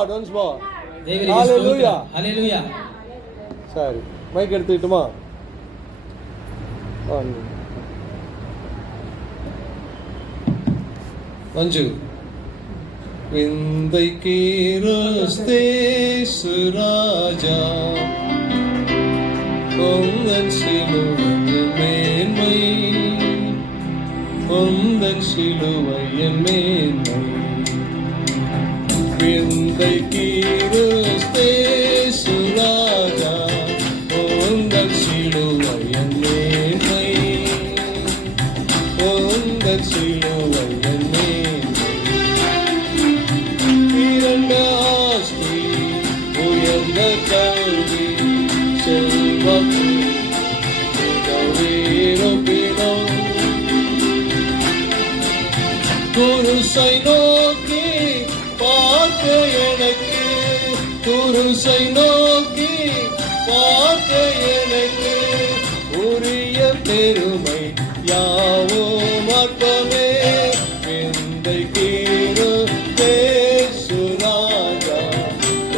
Lord once more. ஹalleluya ஹalleluya. சரி mic எடுத்துக்கிட்டுமா? மஞ்சு விந்தை கிறிஸ்தே சுராஜா பொங்கன் சிலுவையின் மேன்மை, பொங்கன் சிலுவையின் மேன்மை. விந்தை கிறிஸ்தே சுராஜா பொங்கன் சிலுவையின் மேன்மை, பொங்கன் சிலுவையின் மேன்மை. இரண்ட ஆஸ்தி உயர்ந்த கல்வி செல்வத்து குருசை நோக்கி பார்க்க எனக்கு, குருசை நோக்கி பார்க்க எனக்கு உரிய பெருமை யாவோ மட்டுமே. விந்தை கீரு சுராஜா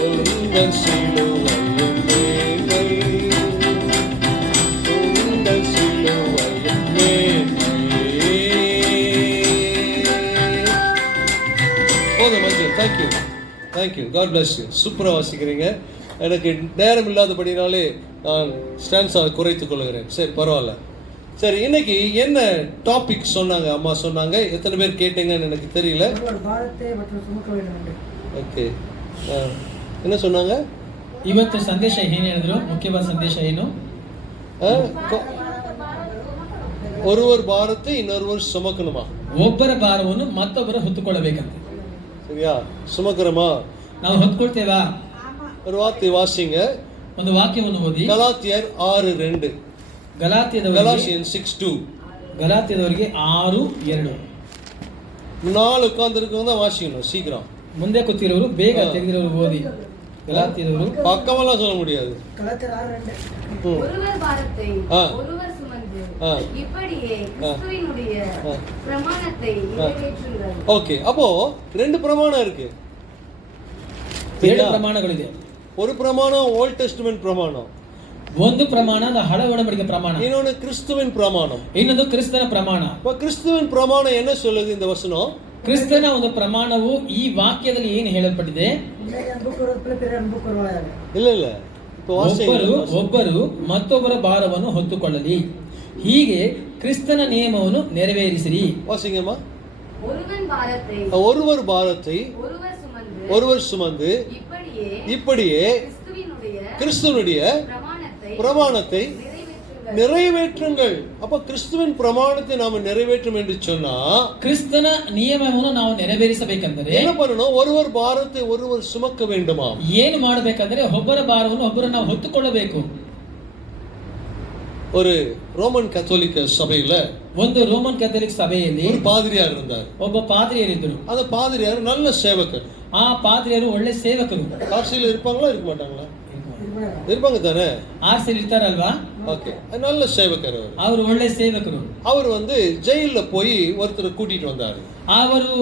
உங்கள் சிலுவையின் மேன்மை, உங்கள் சிலுவையின் மேன்மை. போதும் Manju, thank you thank you, God bless you. சூப்பராக வாசிக்கிறீங்க. எனக்கு நேரம் இல்லாதபடினாலே நான் ஸ்டான்ஸாக குறைத்துக் கொள்கிறேன். சரி பரவாயில்ல. சரி இன்னைக்கு என்ன டாபிக் சொன்னாங்க அம்மா சொன்னாங்க? எத்தனை பேர் கேட்டீங்கன்னு எனக்கு தெரியல. ಓಕೆ என்ன சொன்னாங்க? ಇವತ್ತು ಸಂದೇಶ ಏನು ಹೇಳಿದ್ರು? ಮುಖ್ಯವಾದ ಸಂದೇಶ ಏನು? ஒருவர் பாரத்தை இன்னொருவர் சுமக்கணுமா? ಒಬ್ಬರ ಭಾರವನ್ನು ಮತ್ತೊಬ್ಬರು ಹೊತ್ತುಕೊಳ್ಳಬೇಕಂತೆ. சரியா? சுமக்கிறோமா? ನಾವು ಹೊತ್ಕೊಳ್ತೇವಾ? ஒரு வார்த்தை வாசிங்க. ಒಂದು ವಾಕ್ಯವನ್ನು ಓದಿ. ಗಲಾತಿಯರ್ 6:2. ಗಲಾಟಿಯನ್ 6:2. ಗಲಾತ್ಯದವರಿಗೆ 6:2. முன்னாள் உட்கார்ந்துருக்கவங்க தான் வாசிக்கணும் சீக்கிரம். ಮುಂದೆ ಕೂತಿರೋರು ಬೇಗ ತೆಗೆದಿರೋರು ಓದಿ. ಗಲಾತ್ಯದವರು பக்கமெல்லாம் சொல்ல முடியாது. ஒருவர் பாரத்தை ஒருவர் சுமந்து இப்படியே கிறிஸ்துவினுடைய பிரமாணத்தை நிறைவேற்றுங்கள். ஓகே, அப்போ ரெண்டு பிரமாணம் இருக்கு. ಎರಡು ಪ್ರಮಾಣಗಳಿದೆ. ஒரு பிரமாணம் ஓல்ட் டெஸ்டமென்ட் பிரமாணம், ಒಂದು ಪ್ರಮಾಣ ಹಳೆ ಒಡಂಬಡಿಕೆ ಪ್ರಮಾಣ, இன்னொன்னு கிறிஸ்துவின் பிரமாணம், ಇನ್ನೊಂದು ಕ್ರಿಸ್ತನ ಪ್ರಮಾಣ. இப்போ கிறிஸ்துவின் பிரமாணம் என்ன சொல்லுது இந்த வசனம்? ಕ್ರಿಸ್ತನ ಒಂದು ಪ್ರಮಾಣವು ಈ ವಾಕ್ಯದಲ್ಲಿ ಏನು ಹೇಳಲ್ಪಟ್ಟಿದೆ? இல்ல இல்ல, இப்போ ಒಬ್ಬರು ಮತ್ತೊಬ್ಬರ ಭಾರವನ್ನು ಹೊತ್ತುಕೊಳ್ಳಲಿ, ಹೀಗೆ ಕ್ರಿಸ್ತನ ನಿಯಮವನ್ನು ನೆರವೇರಿಸಿರಿ. வாசிங்கம்மா. ஒருவர் பாரத்தை ஒருவர் சுமந்து இப்படியே கிறிஸ்துவனுடைய பிரமாணத்தை நிறைவேற்றுங்கள். அப்ப கிறிஸ்துவின் பிரமாணத்தை நாம நிறைவேற்றும் என்று சொன்னா கிறிஸ்தன நிಯಮವನ್ನು ನಾವು ನೆರವೇರಿಸಬೇಕಂದ್ರೆ என்ன பண்ணணும்? ஒருவர் பாரத்தை ஒருவர் சுமக்க வேண்டுமா? ಏನು ಮಾಡಬೇಕಂದ್ರೆ ಒಬ್ಬರ ಭಾರವನ್ನು ಒಬ್ಬರು ನಾವು ಹೊತ್ತುಕೊಳ್ಳಬೇಕು. ஒரு ரோமன் கத்தோலிக்க சபையில ಒಂದು ರೋಮನ್ ಕ್ಯಾಥೋಲಿಕ್ ಸಭೆಯಲ್ಲಿ ஒரு பாதிரியார் இருந்தார். ಒಬ್ಬ ಪಾದ್ರಿಯರಿದ್ದರು. அந்த பாதிரியார் நல்ல சேவகர். ಆ ಪಾದ್ರಿಯರು ಒಳ್ಳೆ ಸೇವಕರು. ஆர்சியில் இருப்பாங்களா இருக்க மாட்டாங்களா? இருப்பாங்க தானே? ಆರ್ಸಿಲ್ ಇರ್ತಾರಲ್ವಾ? ஓகே, நல்ல சேவகர் ಅವರು ಒಳ್ಳೆ ಸೇವಕರು. அவர் வந்து ஜெயில்ல போய் ஒருத்தர் கூட்டிட்டு வந்தாரு. ಅವರು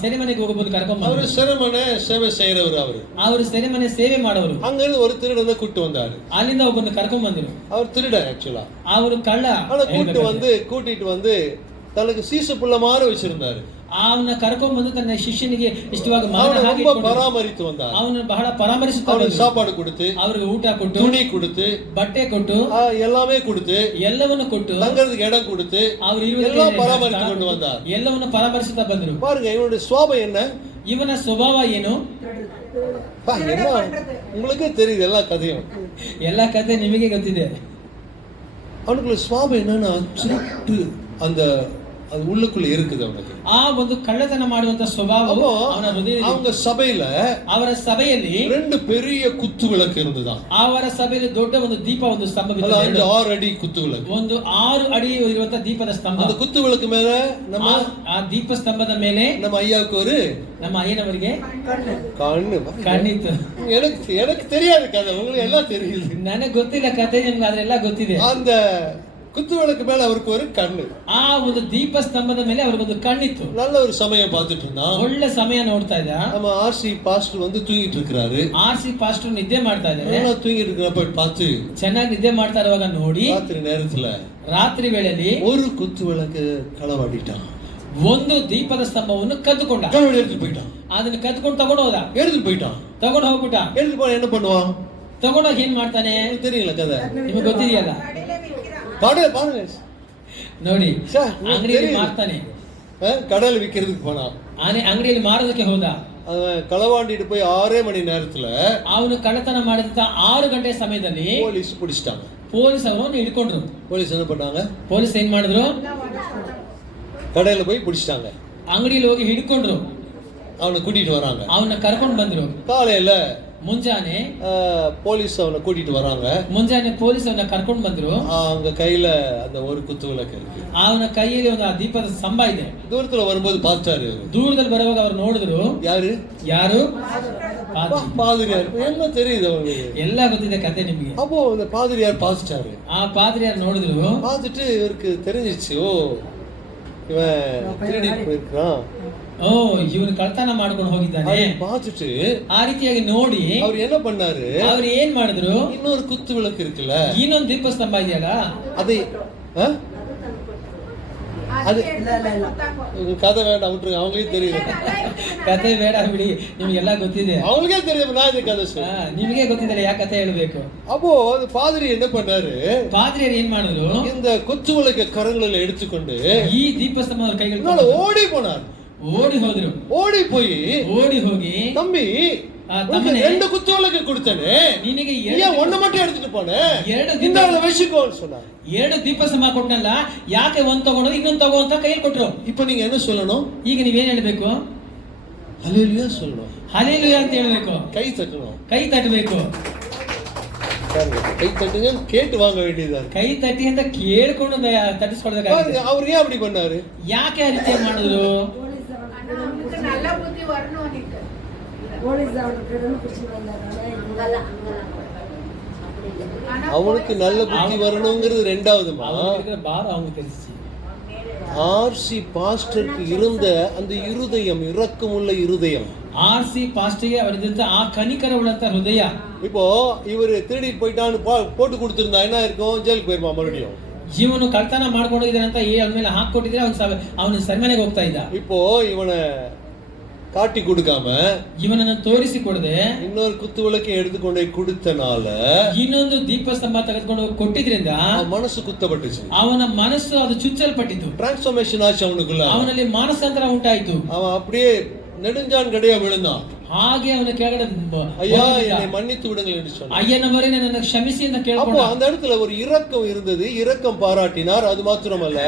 ಸೆರೆಮನೆಗೆ ಹೋಗಬಹುದು ಕರ್ಕೊಂಡು ಅವರು ಸೆರೆಮನೆ ಸೇವೆ செய்யறவர். ಅವರು ಸೆರೆಮನೆ ಸೇವೆ ಮಾಡೋರು. அங்க இருந்து ஒரு திருடனை கூட்டி வந்தாரு. ಅಲ್ಲಿಂದ ಒಬ್ಬನ ಕರ್ಕೊಂಡು ಬಂದರು. அவர் திருட ஆக்சுவலா, ಅವರು ಕಳ್ಳ. ஆனா கூட்டிட்டு வந்து தனக்கு சீசு புள்ள மாதிரி வச்சிருந்தாரு. ಅವನ ಕರ್ಕೊಂಡು ಬಂದು ತನ್ನ ಶಿಷ್ಯನಿಗೆ ಇಷ್ಟವಾಗಿ பராமரித்து வந்தார். ಅವನು ಬಹಳ ಪರಾಮರಿಸುತ್ತಾ அவனுக்கு சாப்பாடு கொடுத்து, அவರಿಗೆ ಊಟ ಕೊಟ್ಟು, துணி கொடுத்து, ಬಟ್ಟೆ ಕೊಟ್ಟು, எல்லாமே கொடுத்து, ಎಲ್ಲವನ್ನು ಕೊಟ್ಟು, தங்கிறதுக்கு இடம் கொடுத்து, எல்லாம் பராமரித்து கொண்டு வந்தார். ಎಲ್ಲವನ್ನು ಪರಾಮರಿಸುತ್ತಾ ಬಂದರು. பாருங்க இவனுடைய சுபாவம் என்ன? ಇವನ ಸ್ವಭಾವ ಏನು? உங்களுக்கே தெரியுது எல்லா கதையும். எல்லா கதை ನಿಮಗೆ ಗೊತ್ತಿದೆ. அவனுக்குள்ள சுபாவம் என்னன்னா சுருட்டு அந்த அது உள்ளுக்குள்ள இருக்குது அவனுக்கு. ಆ ಒಂದು ಕಳ್ಳತನ ಮಾಡುವಂತ ಸ್ವಭಾವವು ಅವನ ಹೃದಯದಲ್ಲಿ. அவங்க ಸಭೆயில ಅವರ ಸಭೆಯಲ್ಲಿ ரெண்டு பெரிய குத்து விளக்கு இருந்ததா. ಅವರ ಸಭೆಯಲ್ಲಿ ದೊಡ್ಡ ಒಂದು ದೀಪ, ಒಂದು ಸ್ತಂಭವಿತ್ತು. ಅದು 6 ಅಡಿ ಕುತ್ತು ವಿளக்கு. ಒಂದು 6 ಅಡಿ ಇರುವಂತ ದೀಪದ ಸ್ತಂಭ. அந்த குத்து விளக்கு மேல நம்ம ಆ ದೀಪ ಸ್ತಂಭದ ಮೇಲೆ நம்ம ஐயாவுக்கு ஒரு ನಮ್ಮ ಅಯ್ಯನವರಿಗೆ ಕಣ್ಣಿತ್ತು. எனக்கு தெரியாது கதை, உங்களுக்கு எல்லாம் தெரியுது. ನನಗೆ ಗೊತ್ತಿಲ್ಲ ಕಥೆ, ನಿಮ್ಗೆ ಅದೆಲ್ಲ ಗೊತ್ತಿದೆ. அந்த குத்து விளக்கு மேல அவருக்கு ஒரு கண்ணு. ಆ ಒಂದು ದೀಪ ಸ್ತಂಭದ ಮೇಲೆ ಅವ್ರಿಗೊಂದು ಕಣ್ಣಿತ್ತು. நல்ல ஒரு சமயம் பார்த்துட்டு இருந்தான். ಒಳ್ಳೆ ಸಮಯ ನೋಡ್ತಾ ಇದ್ದ. நம்ம ஆர்சி பாஸ்டர் வந்து தூங்கிட்டு இருக்காரு. ಆರ್ಸಿ ಪಾಸ್ಟರ್ ನಿದ್ದೆ ಮಾಡ್ತಾ ಇದ್ದಾರೆ. நல்லா தூங்கிட்டு இருக்கிறப்ப பார்த்து ಚೆನ್ನಾಗಿ ನಿದ್ದೆ ಮಾಡ್ತಾ ಇರುವಾಗ ನೋಡಿ ராத்திரி நேரத்துல ರಾತ್ರಿ ವೇಳೆಯಲ್ಲಿ ஒரு குத்து விளக்கு களவாடிட்டான். ಒಂದು ದೀಪದ ಸ್ತಂಭವನ್ನು ಕದ್ದುಕೊಂಡ. களவாடி எடுத்துட்டு போயிட்டான். ಅದನ್ನ ಕದ್ದುಕೊಂಡು ತಗೊಂಡು ಹೋದ. எடுத்துட்டு போயிட்டான். ತಗೊಂಡು ಹೋಗ್ಬಿಟ್ಟ. எடுத்துட்டு போன என்ன பண்ணுவான்? ತಗೊಂಡೋಗಿ ಏನ್ ಮಾಡ್ತಾನೆ தெரியல கதை. ನಿಮಗೆ ಗೊತ್ತಿದೆಯಲ್ಲ. பாருங்க ನೋಡಿ சார், ಅಂಗಡಿಯಲ್ಲಿ ಮಾರ್ತಾನೆ. கடையில் விற்கிறதுக்கு போனான். ಅಂಗಡಿಯಲ್ಲಿ ಮಾರೋದಕ್ಕೆ ಹೋದ. அவன் களவாண்டிட்டு போய் 6 மணி நேரத்துல ಅವನು ಕಳ್ಳತನ ಮಾಡಿದಂತ 6 ಗಂಟೆ ಸಮಯದಲ್ಲಿ போலீஸ் பிடிச்சிட்டாங்க. ಪೊಲೀಸ್ ಅವರನ್ನು ಹಿಡ್ಕೊಂಡ್ರು. போலீஸ் என்ன பண்ணாங்க? ಪೊಲೀಸ್ ಏನ್ ಮಾಡಿದ್ರು? கடையில போய் பிடிச்சிட்டாங்க. ಅಂಗಡಿಯಲ್ಲಿ ಹೋಗಿ ಹಿಡ್ಕೊಂಡ್ರು. அவனை கூட்டிட்டு வராங்க. ಅವನ್ನ ಕರ್ಕೊಂಡು ಬಂದ್ರು. காலையில ಮುಂಜಾನೆ போலீஸ் அவனை கூட்டிட்டு வராங்க. ಮುಂಜಾನೆ ಪೊಲೀಸ್ ಅವನ್ನ ಕರ್ಕೊಂಡು ಬಂದ್ರು. அவங்க கையில அந்த ஒரு குத்து விளக்கு இருக்கு. ಅವನ ಕೈಯಲ್ಲಿ ಒಂದು ದೀಪದ ಸ್ತಂಭ ಇದೆ. தூரத்துல வரும்போது பார்த்தாரு. ದೂರದಲ್ಲಿ ಬರುವಾಗ ಅವರು ನೋಡಿದ್ರು. யாரு? பாதிரியார். எல்லாம் தெரியுது அவங்களுக்கு. ಎಲ್ಲ ಗೊತ್ತಿದೆ ಕತೆ ನಿಮಗೆ. அப்போ அந்த பாதிரியார் பார்த்துட்டாரு. ಆ ಪಾದ್ರಿಯಾರ್ ನೋಡಿದ್ರು. பார்த்துட்டு இவருக்கு தெரிஞ்சிச்சு, ஓ இவன் திருடி போயிருக்கான். ಓ ಇವನು ಕಳ್ತನ ಮಾಡ್ಕೊಂಡು ಹೋಗಿದ್ದಾನೆ. பார்த்துட்டு ಆ ರೀತಿಯಾಗಿ ನೋಡಿ அவர் என்ன பண்ணாரு? ಅವ್ರು ಏನ್ ಮಾಡಿದ್ರು? இன்னொரு குத்து விளக்கு இருக்குல்ல, ಇನ್ನೊಂದು ದೀಪ ಸ್ತಂಭ ಇದೆಯಲ್ಲ, அதை அது கதை வேண்டாம் விட்டுருங்க, அவங்களே தெரியும். ಕತೆ ಬೇಡ ಬಿಡಿ, ನಿಮ್ಗೆಲ್ಲ ಗೊತ್ತಿದೆ. அவங்களுக்கே தெரியும், நான் இந்த கதை சொல்றேன். ನಿಮಗೆ ಗೊತ್ತಿದೆ ಯಾಕೆ ಕತೆ ಹೇಳ್ಬೇಕು. அப்போ அந்த பாதிரி என்ன பண்ணாரு? ಪಾದ್ರಿಯರು ಏನ್ ಮಾಡಿದ್ರು? இந்த குத்து விளக்கு கரங்களில் எடுத்துக்கொண்டு ಈ ದೀಪ ಸ್ತಂಭ ಕೈಗಳು ஓடி போனார். ಓಡಿ ಹೋದ್ರು. ಓಡಿ ಹೋಗಿ தம்பி ரெண்டு குத்து விளக்கு கொடுத்தனே, ನಿನಗೆ ஒண்ணு மட்டும் எடுத்துட்டு போனேன், ಎರಡು வச்சுக்கோன்னு சொன்னார். ಎರಡು ದೀಪ ಸ್ತಂಭ ಕೊಟ್ಟನಲ್ಲ, ಯಾಕೆ ಒಂದ್ ತಗೊಂಡು ಇನ್ನೊಂದು ತಗೋ ಅಂತ ಕೈ ಕೊಟ್ರು. இப்ப நீங்க என்ன சொல்லணும்? ಈಗ ನೀವೇನ್ ಹೇಳ್ಬೇಕು? ஹல்லேலூயா சொல்லணும். ಹಲ್ಲೆಲೂಯಾ ಅಂತ ಹೇಳ್ಬೇಕು. கை தட்டணும். ಕೈ ತಟ್ಟಬೇಕು. கை தட்டுங்க கேட்டு வாங்க வேண்டியதா. ಕೈ ತಟ್ಟಿ ಅಂತ ಕೇಳ್ಕೊಂಡು ತಟ್ಟಿಸ್ಕೊಳ್ಬೇಕಾಗುತ್ತೆ. ಅವ್ರು ஏன் அப்படி பண்ணாரு? ಯಾಕೆ ಆ ರೀತಿ ಮಾಡಿದ್ರು? நல்ல புத்தி வரணும். அவனுக்கு நல்ல புத்தி வரணுங்கிறது ரெண்டாவதுமா. பாரம் அவங்க தெரிஞ்சு. ஆர்சி பாஸ்டருக்கு இருந்த அந்த இருதயம், இரக்கமுள்ள இருதயம், ஆர்சி பாஸ்டர்ಗೆ ಅವರಿದ್ದಂತ ಆ ಕನಿಕರವುಳ್ಳಂತ ಹೃದಯ. இப்போ இவர் திருடி போயிட்டான்னு போட்டு கொடுத்திருந்தா என்ன இருக்கும்? ஜெயிலுக்கு போயிருமா மறுபடியும். ಜೀವನ ಕಳ್ತನ ಮಾಡ್ಕೊಂಡು ಇದ್ದಾನೆ ಅಂತ ಮೇಲೆ ಹಾಕೊಟ್ಟಿದ್ರೆ ಅವನು ಸೆರೆಮನೆಗೆ ಹೋಗ್ತಾ ಇದ್ದ. இப்போ இவனை காட்டி கொடுக்காம ಇವನನ್ನು ತೋರಿಸಿ ಕೊಡದೆ இன்னொரு குத்து விளக்கை எடுத்துக்கொண்டே கொடுத்தனால ಇನ್ನೊಂದು ದೀಪ ಸ್ತಂಭ ತೆಗೆದುಕೊಂಡು ಕೊಟ್ಟಿದ್ರಿಂದ மனசு குத்தப்பட்டுச்சு. ಅವನ ಮನಸ್ಸು ಅದು ಚುಚ್ಚಲ್ಪಟ್ಟಿತು. டிரான்ஸ்ஃபர்மேஷன் ஆச்சு அவனுக்குள்ள. ಅವನಲ್ಲಿ ಮಾನಸಾಂತರ ಉಂಟಾಯಿತು. அவன் அப்படியே நெடுஞ்சான் கடையா விழுந்தான். ಹಾಗೆ ಅವನ ಕೆಳಗಡೆ ஐயா என்னை மன்னித்து விடுங்கள் என்று சொன்னான். ಅಯ್ಯನವರೇ ನನ್ನನ್ನು ಕ್ಷಮಿಸಿ ಅಂತ ಕೇಳಿಕೊಂಡ. அப்போ அந்த இடத்துல ஒரு இரக்கம் இருந்தது, இரக்கம் பாராட்டினார். அது மாத்திரமல்ல,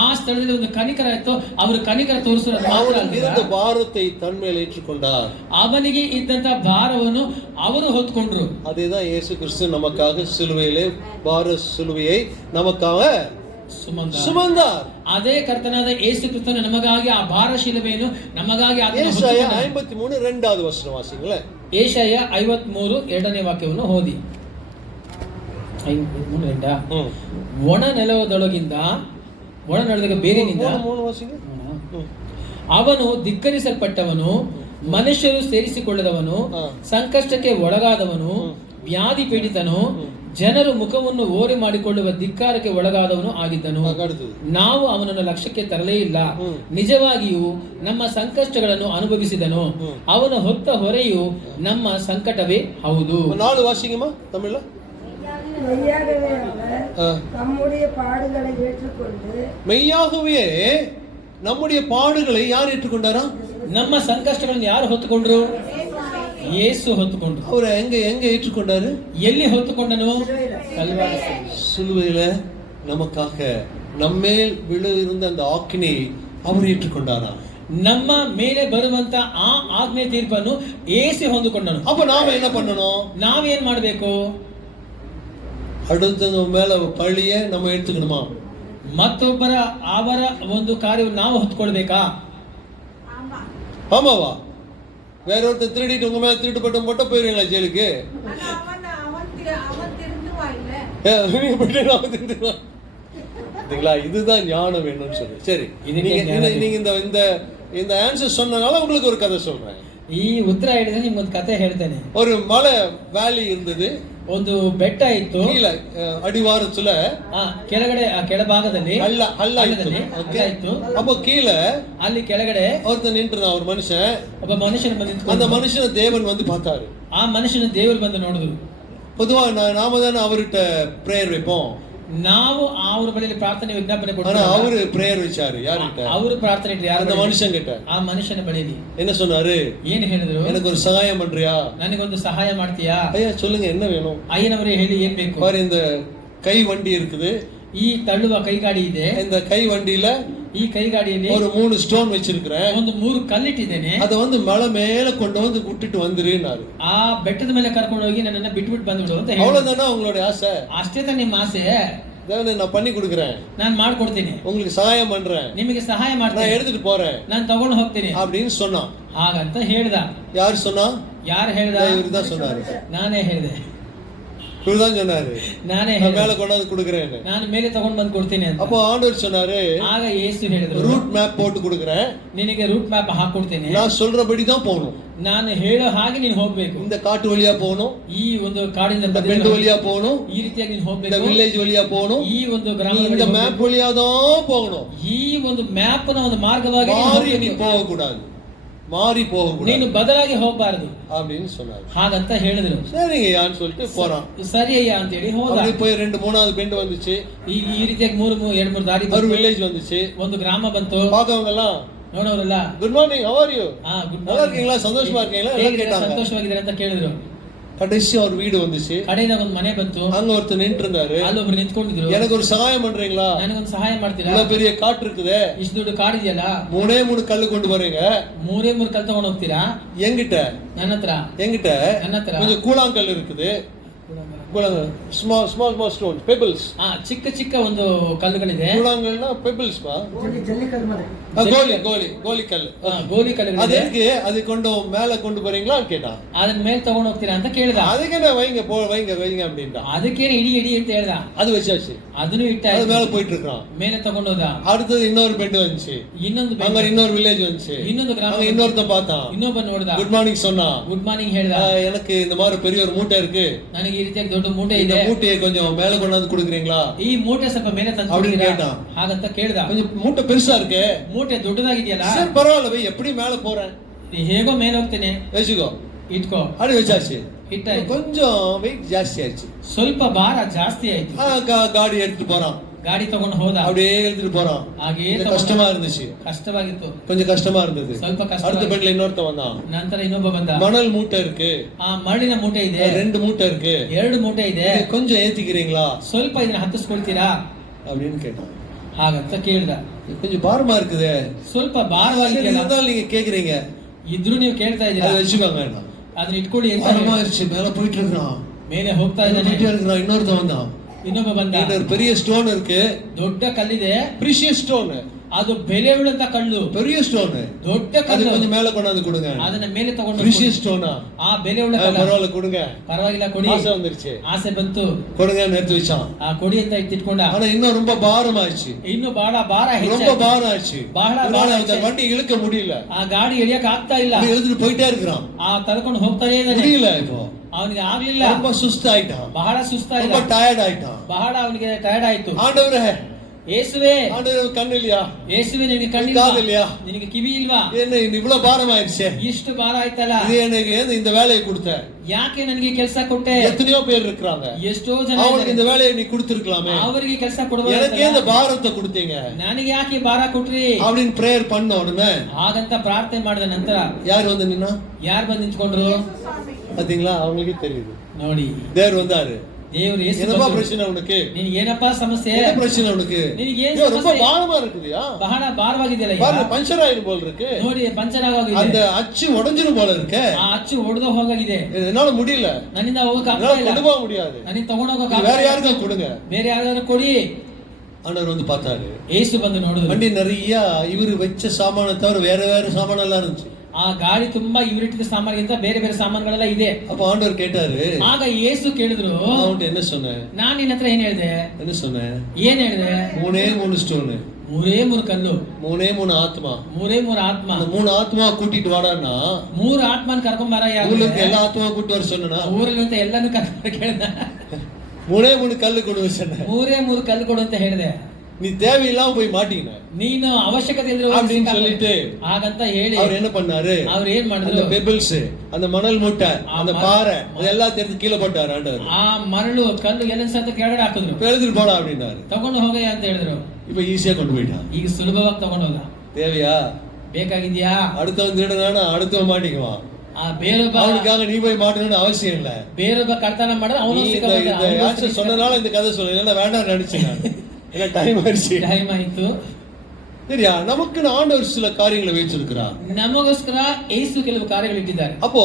ಆ ಸ್ಥಳದಲ್ಲಿ ಒಂದು ಕನಿಕರ ಇತ್ತು, ಅವರು ಕನಿಕರ ತೋರಿಸೋದು ಮಾತ್ರ ಅಲ್ಲ, ಭಾರத்தை தன்மேல் ஏற்றுக்கொண்டார். ಅವನಿಗೆ ಇದ್ದಂತ ಭಾರವನ್ನು ಅವರು ಹೊತ್ತುಕೊಂಡ್ರು. அதேதான் இயேசு கிறிஸ்து நமக்காக சிலுவையிலே பார சிலுவையை நமக்காக சுமந்தார். ಅದೇ ಕರ್ತನಾದ ಯೇಸು ಕ್ರಿಸ್ತನು ನಮಗಾಗಿ ಆ ಭಾರ ಶಿಲುಬೆಯನ್ನು ನಮಗಾಗಿ ಯೆಶಾಯ 53 2வது ವಚನ ವಾಸಿங்களே. ಯೆಶಾಯ 53 2ನೇ ವಾಕ್ಯವನ್ನು ಓದಿ. 53 2. ಒಣ ನೆಲದೊಳಗಿಂದ ಬೇರಿನಿಂದ ಅವನು ಧಿಕ್ಕರಿಸಲ್ಪಟ್ಟವನು, ಮನುಷ್ಯರು ಸೇರಿಸಿಕೊಳ್ಳದವನು, ಸಂಕಷ್ಟಕ್ಕೆ ಒಳಗಾದವನು, ವ್ಯಾಧಿ ಪೀಡಿತನು, ಜನರು ಮುಖವನ್ನು ಓರೆ ಮಾಡಿಕೊಳ್ಳುವ ಧಿಕ್ಕಾರಕ್ಕೆ ಒಳಗಾದವನು ಆಗಿದ್ದನು. ನಾವು ಅವನನ್ನು ಲಕ್ಷ್ಯಕ್ಕೆ ತರಲೇ ಇಲ್ಲ. ನಿಜವಾಗಿಯೂ ನಮ್ಮ ಸಂಕಷ್ಟಗಳನ್ನು ಅನುಭವಿಸಿದನು. ಅವನ ಹೊತ್ತ ಹೊರೆಯು ನಮ್ಮ ಸಂಕಟವೇ ಹೌದು. 4 வாசிங்கம்மா தமிழ்ல. நம்முடைய பாடுகளை ஏற்றுக்கொண்டு, மெய்யாகவே நம்முடைய பாடுகளை யார் ஏற்றுக்கொண்டாரா? ನಮ್ಮ ಸಂಕಷ್ಟಗಳನ್ನು ಯಾರು ಹೊತ್ತುಕೊಂಡ್ರು? ಯೇಸು ಹೊತ್ತುಕೊಂಡ್ರು. அவர் எங்க ஏற்றுக்கொண்டாரு? ಎಲ್ಲಿ ಹೊತ್ತುಕೊಂಡನು? ಕಲ್ವಾರಿ சிலுவையில நமக்காக நம்மேல் விழுந்த அந்த ஆக்கினை அவர் ஏற்றுக்கொண்டாரா? ನಮ್ಮ ಮೇಲೆ ಬರುವಂತ ಆ ಆಜ್ಞೆ ತೀರ್ಪನ್ನು ಯೇಸು ಹೊಂದಿಕೊಂಡನು. அப்ப நாம என்ன பண்ணணும்? ನಾವೇನ್ ಮಾಡಬೇಕು? அடுத்தவங்க மேல பழிய நம்ம எடுத்துக்கணுமா? ಮತ್ತೊಬ್ಬರ ಅವರ ಒಂದು ಕಾರ್ಯವನ್ನು ನಾವು ಹೊತ್ಕೊಳ್ಬೇಕಾ? ஆமாவா? வேற ஒருத்தர் திருடிட்டு உங்க மேல திருட்டு பட்டம் போட்ட போயிருவீங்களா ஜெயிலுக்கு? பாத்தீங்களா, இதுதான் ஞானம் வேணும்னு சொல்லி. சரி, இதுக்கே நீங்க ஞானம் நீங்க இந்த இந்த இந்த ஆன்சர் சொன்னனால உங்களுக்கு ஒரு கதை சொல்றேன். ಈ ಉತ್ತರ ಹೇಳಿದ್ರೆ ನಿಮ್ಗೊಂದು ಕತೆ ಹೇಳ್ತೇನೆ. ஒரு மலை வேலி இருந்தது, ಒಂದು ಬೆಟ್ಟ ಇತ್ತು, கீழே அடிவாரத்துல ಕೆಳಗಡೆ ಕೆಳಭಾಗದಲ್ಲಿ ಹಳ್ಳ ಇತ್ತು. அப்போ கீழே ಅಲ್ಲಿ ಕೆಳಗಡೆ ஒருத்தன் நின்றுதான், ஒரு மனுஷன். ಒಬ್ಬ ಮನುಷ್ಯನ ಬಂದು அந்த ನಿಂತ್ಕೊಂಡು மனுஷனை தேவன் வந்து பார்த்தாரு. ಆ ಮನುಷ್ಯನ ದೇವರು ಬಂದು ನೋಡಿದ್ರು. பொதுவா நாம தானே அவர்கிட்ட பிரேயர் வைப்போம், ನಾವು ಅವ್ರ ಬಳಿಯಲ್ಲಿ ಪ್ರಾರ್ಥನೆ ವಿಜ್ಞಾಪನೆ ஆனா ಕೊಡ್ತೀವಿ. அவரு பிரேயர் வச்சாரு. யாருகிட்ட? ಅವರು ಪ್ರಾರ್ಥನೆ ಇಟ್ರು. ಯಾರ அந்த ಬಳಿಯಲ್ಲಿ? மனுஷன் கிட்ட. ಆ ಮನುಷ್ಯನ ಬಳಿಯಲ್ಲಿ என்ன சொன்னாரு? ಏನ್ ಹೇಳಿದ್ರು? எனக்கு ஒரு சகாயம் பண்றியா? ನನಗೊಂದು ಸಹಾಯ ಮಾಡ್ತೀಯಾ? ஐயா சொல்லுங்க, என்ன வேணும்? ಅಯ್ಯನವರೇ ಹೇಳಿ, ಏನ್ ಬೇಕು? பாரு, இந்த கை வண்டி இருக்குது, ಈ ತಳ್ಳುವ ಕೈಗಾಡಿ ಇದೆ. இந்த கை வண்டியில ಈ ಕೈಗಾಡಿಯಲ್ಲಿ ஒரு 3 ஸ்டோன் வச்சிருக்கிறேன், ಒಂದು 3 ಕಲ್ಲಿಟ್ಟಿದ್ದೇನೆ. அத வந்து மலை மேல கொண்டு வந்து விட்டுட்டு வந்துருன்னாரு. ಆ ಬೆಟ್ಟದ ಮೇಲೆ ಕರ್ಕೊಂಡು ಹೋಗಿ ನನ್ನನ್ನ ಬಿಟ್ಬಿಟ್ಟು ಬಂದ್ಬಿಡು ಅಂತ ಹೇಳಿ. அவ்வளவுதானே உங்களுடைய ஆசை? ಅಷ್ಟೇ ತಾನೇ ನಿಮ್ಮ ಆಸೆ? தேவனே, நான் பண்ணி கொடுக்குறேன், ನಾನು ಮಾಡ್ಕೊಡ್ತೀನಿ, உங்களுக்கு சகாயம் பண்றேன், ನಿಮಗೆ ಸಹಾಯ நான் ಮಾಡ್ತೀನಿ, எடுத்துட்டு போறேன் ನಾನು ತಗೊಂಡು ಹೋಗ್ತೀನಿ அப்படின்னு சொன்னான். ಹಾಗಂತ ಹೇಳ್ದ. யாரு சொன்னா? ಯಾರು ಹೇಳ್ದ? இவருதான் சொன்னாரு. ನಾನೇ ಹೇಳಿದೆ. இவருதான் சொன்னாரு, ನಾನೇ நான் ಹೇಳಿದೆ, மேல கொண்டாந்து கொடுக்குறேன். ನಾನು ಮೇಲೆ ತಗೊಂಡು ಬಂದು ಕೊಡ್ತೀನಿ ಅಂತ. அப்போ ஆண்டவர் சொன்னாரு, ಆಗ ಯೇಸು ಹೇಳಿದ್ರು, ரூட் மேப் போட்டு கொடுக்குறேன், ನಿನಗೆ ರೂಟ್ ಮ್ಯಾಪ್ ಹಾಕೊಡ್ತೀನಿ, நான் சொல்றபடி தான் போகணும். ನಾನು ಹೇಳೋ ಹಾಗೆ ನೀನು ಹೋಗ್ಬೇಕು. இந்த காட்டு வழியா போகணும், ಈ ಒಂದು ಕಾಡಿನ இந்த ಬದಿಯಲ್ಲಿ பெண்டு வழியா போகணும், ಈ ರೀತಿಯಾಗಿ ನೀನು இந்த ಹೋಗ್ಬೇಕು. வில்லேஜ் வழியா போகணும், ಈ ಒಂದು நீ ಗ್ರಾಮದ இந்த ಬಳಿ மேப் வழியா தான் போகணும். ಈ ಒಂದು ಮ್ಯಾಪ್ ನ ಒಂದು ಮಾರ್ಗವಾಗಿ ನೀನು மாறி நீ ಹೋಗ್ಬೇಕು. போக கூடாது, மாறி போக ನೀನು கூடாது ಬದಲಾಗಿ ಹೋಗಬಾರದು அப்படின்னு சொன்னாரு. ಹಾಗಂತ ಹೇಳಿದ್ರು. சரிங்கய்யான்னு சொல்லிட்டு போறான். ಸರಿ ಅಯ್ಯ ಅಂತ ಹೇಳಿ ಹೋದ. அப்படி போய் 2-3வது பெண்டு வந்துச்சு, ಈ ರೀತಿಯಾಗಿ 2-3 ದಾರಿ ஒரு ಬಂತು. வில்லேஜ் வந்துச்சு. ಒಂದು ಗ್ರಾಮ ಬಂತು. பாக்கவங்க எல்லாம், ನೋಡೋರಲ್ಲ, good morning, how are you, good நல்லா இருக்கீங்களா, சந்தோஷமா இருக்கீங்களா எல்லாம் கேட்டாங்க. ಸಂತೋಷವಾಗಿದ್ದಾರೆ ಅಂತ ಕೇಳಿದ್ರು. கடைசி ஒரு வீடு வந்துச்சு, ಕಡೆಯಿಂದ ಒಂದು ಮನೆ ಬಂತು. அங்க ஒருத்தர் நின்று இருந்தாரு. ಅಲ್ಲೊಬ್ರು ನಿಂತ್ಕೊಂಡಿದ್ರು. எனக்கு ஒரு சகாயம் பண்றீங்களா, ನನಗೊಂದು ಸಹಾಯ ಮಾಡ್ತೀರಾ? இவ்வளவு பெரிய காட்டு இருக்குதே, ಇಷ್ಟು ದೊಡ್ಡ ಕಾಡಿದೆಯಲ್ಲ, 3 ಕಲ್ಲು கொண்டு போறீங்க, 3 ಕಲ್ ತಗೊಂಡು ಹೋಗ್ತೀರಾ? என்கிட்ட ನನ್ನ ಹತ್ರ கொஞ்சம் கூழாங்கல் இருக்குது, small stones, pebbles. ಚಿಕ್ಕ ಚಿಕ್ಕ ಒಂದು ಕಲ್ಲುಗಳಿದೆ. கூழாங்கல்னா pebbles பா, கோலி கல். ಗೋಲಿ ಕಲ್ಲುಗಳಿದೆ. அது இருக்கு, அது கொண்டு மேல கொண்டு போறீங்களான்னு கேட்டான். ಅದನ್ನ ಮೇಲೆ ತಗೊಂಡು ಹೋಗ್ತೀರಾ ಅಂತ ಕೇಳಿದ. அதுக்கு என்ன, வைங்க அப்படின்ட்டான். ಅದಕ್ಕೇನು ಇಡಿ ಅಂತ ಹೇಳ್ದ. அது வச்சாச்சு, ಅದನ್ನು ಇಟ್ಟ, அது மேல போயிட்டு இருக்கான். ಮೇಲೆ ತಗೊಂಡು ಹೋದ. அடுத்தது இன்னொரு பெண்டு வந்துச்சு, ಇನ್ನೊಂದು அங்க இன்னொரு வில்லேஜ் வந்துச்சு, ಇನ್ನೊಂದು ಗ್ರಾಮ, அங்க இன்னொருத்த பார்த்தான், ಇನ್ನೊಬ್ಬ ನೋಡ್ದ. குட் மார்னிங் சொன்னான். ಗುಡ್ ಮಾರ್ನಿಂಗ್ ಹೇಳ್ದ. எனக்கு இந்த மாதிரி பெரிய ஒரு மூட்டை இருக்கு, ನನಗೆ ಈ ರೀತಿಯಾಗಿ ದೊಡ್ಡ ಮೂಟೆ இந்த ಇದೆ, மூட்டையை கொஞ்சம் மேல கொண்டாந்து கொடுக்குறீங்களா? ಈ ಮೂಟೆ ಸ್ವಲ್ಪ ಮೇಲೆ ತಂದು அப்படின்னு ಕೊಡ್ತೀರಾ? கேட்டான். ಹಾಗಂತ ಕೇಳ್ದ. கொஞ்சம் மூட்டை பெருசா இருக்கு, ಮೂಟೆ ದೊಡ್ಡದಾಗಿದೆಯಲ್ಲ, சரி பரவாயில்ல வை, எப்படி மேல போறேன், ಹೇಗೋ ಮೇಲೆ ಹೋಗ್ತೇನೆ, வச்சுக்கோ ಇಟ್ಕೋ. அப்படி வச்சாச்சு. ಇಟ್ಟಾಯ್ತು. கொஞ்சம் வெயிட் ஜாஸ்தி ஆயிடுச்சு. ಸ್ವಲ್ಪ ಭಾರ ಜಾಸ್ತಿ ಆಯ್ತು. காடி எடுத்துட்டு போறான், ಗಾಡಿ ತಗೊಂಡು ಹೋದ. அப்படியே எடுத்துட்டு போறான். ಹಾಗೆ கொஞ்சம் கஷ்டமா இருந்துச்சு, ಕಷ್ಟವಾಗಿತ್ತು, கொஞ்சம் கஷ்டமா இருந்தது. ಸ್ವಲ್ಪ அடுத்த ಕಷ್ಟ. பெண்ல இன்னொருத்த வந்தான், ನಂತರ ಇನ್ನೊಬ್ಬ ಬಂದ. மணல் மூட்டை இருக்கு, ಆ ಮರಳಿನ ಮೂಟೆ ಇದೆ, 2 மூட்டை இருக்கு, 2 ಮೂಟೆ ಇದೆ, இதை கொஞ்சம் ஏத்திக்கிறீங்களா ಸ್ವಲ್ಪ ಇದನ್ನ ಹತ್ತಿಸ್ಕೊಳ್ತೀರಾ அப்படின்னு கேட்டான். ಹಾಗಂತ ಕೇಳ್ದ. கொஞ்சம் பாரமா இருக்குதே, ಸ್ವಲ್ಪ சரி, ಭಾರವಾಗಿದೆಯಲ್ಲ, இருந்தாலும் நீங்க கேக்குறீங்க, ಇದ್ರೂ ನೀವು ಕೇಳ್ತಾ அதை ಇದ್ದೀರಾ, வச்சுக்கோங்க. ಅದನ್ನ ಇಟ್ಕೊಳ್ಳಿ ಅಂತ பாரமா ಹೇಳಿ. இருந்துச்சு, மேல போயிட்டு இருக்கிறான், ಮೇಲೆ ಹೋಗ್ತಾ போயிட்டே ಇದ್ದಾನೆ. இருக்கிறான். இன்னொருத்த வந்தான், ಇನ್ನೊಬ್ಬ ಬಂದ. என்கிட்ட ஒரு பெரிய ஸ்டோன் இருக்கு, ದೊಡ್ಡ ಕಲ್ಲಿದೆ, ப்ரீஷியஸ் ஸ்டோன், ಅದು ಬೆಲೆ ಉಳ್ಳಂತ ಕಲ್ಲು, பெரிய ஸ்டோன், ದೊಡ್ಡ அது ಕಲ್ಲು. கொஞ்சம் மேல கொண்டாந்து கொடுங்க. ಅದನ್ನ ಮೇಲೆ ತಗೊಂಡು ப்ரீஷியஸ் ஸ்டோனா, ಆ ಬೆಲೆ ಉಳ್ಳ ಕಲ್ಲು. பரவாயில்ல கொடுங்க, ಪರವಾಗಿಲ್ಲ ಕೊಡಿ. ஆசை வந்துருச்சு, ಆಸೆ ಬಂತು, கொடுங்கன்னு எடுத்து வச்சான். ಆ ಕೊಡಿ ಅಂತ ಇಟ್ಕೊಂಡ. ஆனா இன்னும் ரொம்ப பாரம் ஆயிடுச்சு, ಇನ್ನು ಬಹಳ ಭಾರ ரொம்ப ಹೆಚ್ಚಾಯ್ತು. பாரம் ஆயிடுச்சு. ಬಹಳ இவனால ಭಾರ அந்த ಹೆಚ್ಚಾಯ್ತು. வண்டி இழுக்க முடியல, ಆ ಗಾಡಿ ಎಳಿಯಕ್ ಆಗ್ತಾ ಇಲ್ಲ. அப்படி இழுத்துட்டு போயிட்டே இருக்கிறான், ಆ ತಳ್ಕೊಂಡು ಹೋಗ್ತಾನೆ ಇದ್ದಾನೆ. முடியல. இப்போ ಅವನಿಗೆ ಆಗ್ಲಿಲ್ಲ, ரொம்ப சுஸ்து ஆயிட்டான், ಬಹಳ ಸುಸ್ತಾಯ್ತು, ரொம்ப டயர்ட் ஆயிட்டான். ಬಹಳ ಅವನಿಗೆ ಟಯರ್ಡ್ ಆಯ್ತು. ஆண்டவரே, ಯೇಸುವೆ, ஆண்டவரே கண்ணு இல்லையா, ಯೇಸುವೆ ನಿನಗೆ காது ಕಣ್ಣಿಲ್ವಾ, இல்லையா, ನಿನಗೆ ಕಿವಿ ಇಲ್ವಾ, என்ன இவ்வளவு பாரம் ஆயிடுச்சே, ಇಷ್ಟು ಭಾರ ಆಯ್ತಲ್ಲ, இது எனக்கு ஏன் இந்த வேலையை கொடுத்த, ಯಾಕೆ ನನಗೆ ಕೆಲಸ ಕೊಟ್ಟೆ? எத்தனையோ பேர் இருக்கிறாங்க, ಎಷ್ಟೋ ಜನ அவங்களுக்கு ಇದ್ದಾರೆ. இந்த வேலையை நீ கொடுத்திருக்கலாமே, ಅವರಿಗೆ ಕೆಲಸ எனக்கே இந்த ಕೊಡಬಹುದು, பாரத்தை கொடுத்தீங்க ನನಗೆ ಯಾಕೆ ಭಾರ ಕೊಟ್ರಿ அப்படின்னு பிரேயர் பண்ண உடனே ಹಾಗಂತ ಪ್ರಾರ್ಥನೆ ಮಾಡಿದ ನಂತರ யார் வந்து நின்னா ಯಾರು ಬಂದು ನಿಂತ್ಕೊಂಡ್ರು? பாத்தீங்களா? அவங்களுக்கே தெரியுது, ನೋಡಿ, தேவர் வந்தாரு. ದೇವರು ಯೇಸು என்னப்பா ಬಂದು, பிரச்சனை உனக்கு, ನಿನಗೆ ಏನಪ್ಪಾ ಸಮಸ್ಯೆ, என்ன பிரச்சனை உனக்கு, ನಿನಗೆ ಏನ್ ஐயோ, ரொம்ப ಸಮಸ್ಯೆ? பாரமா இருக்குதுயா, ಬಹಳ ಭಾರವಾಗಿದೆಯಲ್ಲ ಈಗ. பாருங்க பஞ்சர் ஆயிடும் போல இருக்கு, ನೋಡಿ ಪಂಚರ್ அந்த ಆಗೋಗಿದೆ, அச்சு உடைஞ்சிரும் போல இருக்கு, ಆ ಅಚ್ಚು ಒಡೆದು ಹೋಗಾಗಿದೆ, என்னால முடியல, ನನ್ನಿಂದ ಹೋಗಕ್ ಆಗ್ತಾ என்னால ಇಲ್ಲ, கொண்டு போக முடியாது, ನನ್ನಿಂದ ತಗೊಂಡು ಹೋಗಕ್ இது ಆಗ್ತಾ வேற ಇಲ್ಲ. யாருக்கும் கொடுங்க. ಬೇರೆ ಯಾರಾದ್ರೂ ಕೊಡಿ. ஆண்டவர் வந்து பார்த்தாரு, ಯೇಸು ಬಂದು ನೋಡಿದ್ರು. வண்டி நிறைய இவரு வச்ச சாமான தவிர வேற வேற சாமான் எல்லாம் இருந்துச்சு. ಆ ಗಾಡಿ ತುಂಬಾ ಯೂನಿಟ್ ಸಾಮಾನಿಗಿಂತ ಬೇರೆ ಬೇರೆ ಸಾಮಾನುಗಳೆಲ್ಲ ಇದೆ. அப்ப ஆண்டவர் கேட்டாரு, ಆಗ ಯೇಸು ಕೇಳಿದ್ರು, அவன்கிட்ட என்ன சொன்னேன்? ನಾನ್ ನಿನ್ನ ಹತ್ರ ಏನ್ ಹೇಳಿದೆ? என்ன சொன்னேன்? ಏನ್ ಹೇಳಿದೆ? 3 ஸ்டோன், 3 ಕಲ್ಲು, 3 ஆத்மா, 3 ಆತ್ಮ. அந்த 3 ஆத்மா கூட்டிட்டு வாடான்னா 3 ಆತ್ಮನ್ ಕರ್ಕೊಂಡ್ ಬರ. ஊருக்கு எல்லா ஆத்மா கூட்டி வர சொன்னா ಊರಲ್ಲಿಂತ ಎಲ್ಲಾನು ಕರ್ಕೊಂಡು ಕೇಳ್ದ. 3 கல்லு கொண்டு சொன்னேன். 3 ಕಲ್ಲು ಕೊಡು ಅಂತ ಹೇಳಿದೆ. நீ தேவையில்லாம போய் மாட்டீங்க ನೀನು ಅವಶ್ಯಕತೆ ಇಲ್ಲದೆ அப்படின்னு சொல்லிட்டு ಹಾಗಂತ ಹೇಳಿ அவர் என்ன பண்ணாரு? ಅವ್ರು ಏನ್ அந்த ಮಾಡಿದ್ರು? பெபிள்ஸ், அந்த மணல் மூட்டை, அந்த பாறை அதெல்லாம் எடுத்து கீழே போட்டாரு ஆண்டவர். ಆ ಮರಳು ಕಲ್ಲು ಎಲ್ಲ ಸತ ಕೆಳಗಡೆ ಹಾಕಿದ್ರು. எழுதிட்டு போடா அப்படின்னாரு. ತಗೊಂಡು ಹೋಗಯ್ಯ ಅಂತ ಹೇಳಿದ್ರು. இப்ப ஈஸியா கொண்டு போயிட்டான். ಈಗ ಸುಲಭವಾಗಿ ತಗೊಂಡು ಹೋದ. தேவையா? ಬೇಕಾಗಿದ್ಯಾ? அடுத்தவன் திருடனானா அடுத்தவன் மாட்டிக்குவான். ಆ ಬೇರೊಬ್ಬ அவனுக்காக நீ போய் மாட்டணும்னு அவசியம் இல்ல. ಬೇರೊಬ್ಬ ಕಳ್ತನ ಮಾಡಿದ್ರೆ ಅವನು இந்த ஆன்சர் சொன்னனால இந்த கதை சொல்ல, இல்ல வேண்டாம் நினைச்சேன் நான். ஏன்னா டைம் ஆயிடுச்சு. ಟೈಮ್ ಆಯ್ತು. சரியா? நமக்கு ஆண்டவர் சில காரியங்களை வச்சிருக்கிறார். ನಮಗೋಸ್ಕರ ಯೇಸು ಕೆಲವು ಕಾರ್ಯಗಳಿಟ್ಟಿದ್ದಾರೆ. அப்போ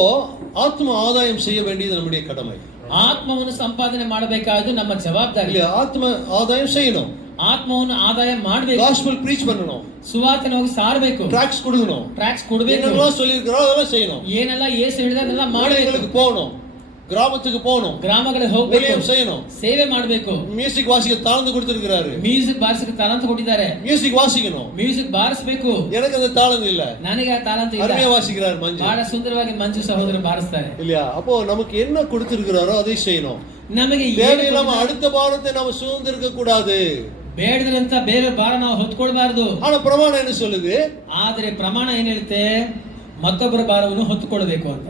ஆத்ம ஆதாயம் செய்ய வேண்டியது நம்முடைய கடமை. ಆತ್ಮವನ್ನು ಸಂಪಾದನೆ ಮಾಡಬೇಕಾದ್ದು ನಮ್ಮ ಜವಾಬ್ದಾರಿ. இல்ல, ஆத்ம ஆதாயம் செய்யணும். ಆತ್ಮವನ್ನು ಆದಾಯ ಮಾಡಬೇಕು. காஸ்பல் ப்ரீச் பண்ணணும். ಸುವಾರ್ತೆನ ಹೋಗಿ ಸಾರಬೇಕು. ட்ராக்ஸ் கொடுக்கணும். ಟ್ರ್ಯಾಕ್ಸ್ ಕೊಡಬೇಕು. என்னெல்லாம் சொல்லியிருக்கிறோம் அதெல்லாம் செய்யணும். ಏನೆಲ್ಲ ಯೇಸು ಹೇಳಿದಾರೆಲ್ಲ ಮಾಡಬೇಕು. ஊழியர்களுக்கு போகணும், கிராமத்துக்கு போகணும், ಗ್ರಾಮಗಳಿಗೆ ಹೋಗಬೇಕು, ஊழியம் செய்யணும், ಸೇವೆ ಮಾಡಬೇಕು. மியூசிக் வாசிக்க தாளந்து கொடுத்திருக்கிறாரு. ಮ್ಯೂಸಿಕ್ ಬಾರಿಸಕ್ಕೆ ತಾಲಂತ ಕೊಟ್ಟಿದ್ದಾರೆ. மியூசிக் வாசிக்கணும். ಮ್ಯೂಸಿಕ್ ಬಾರಿಸಬೇಕು. எனக்கு அந்த தாளந்து இல்ல. ನನಗೆ ಆ ತಾಲಂತ ಇಲ್ಲ. அருமையா வாசிக்கிறார் மஞ்சு. ಬಹಳ ಸುಂದರವಾಗಿ ಮಂಜು ಸಹೋದರ ಬಾರಿಸ್ತಾರೆ. இல்லையா? அப்போ நமக்கு என்ன கொடுத்திருக்கிறாரோ அதை செய்யணும். ನಮಗೆ தேவையில்லாம அடுத்த பாரத்தை நாம சுதந்திரிக்க கூடாது. ಬೇಡದ್ರಂತ ಬೇರೆ ಭಾರ ನಾವು ಹೊತ್ಕೊಳ್ಬಾರ್ದು. ஆனா பிரமாணம் என்ன சொல்லுது? ಆದ್ರೆ ಪ್ರಮಾಣ ಏನ್ ಹೇಳುತ್ತೆ? ಮತ್ತೊಬ್ಬರ ಭಾರವನ್ನು ಹೊತ್ತುಕೊಳ್ಬೇಕು ಅಂತ.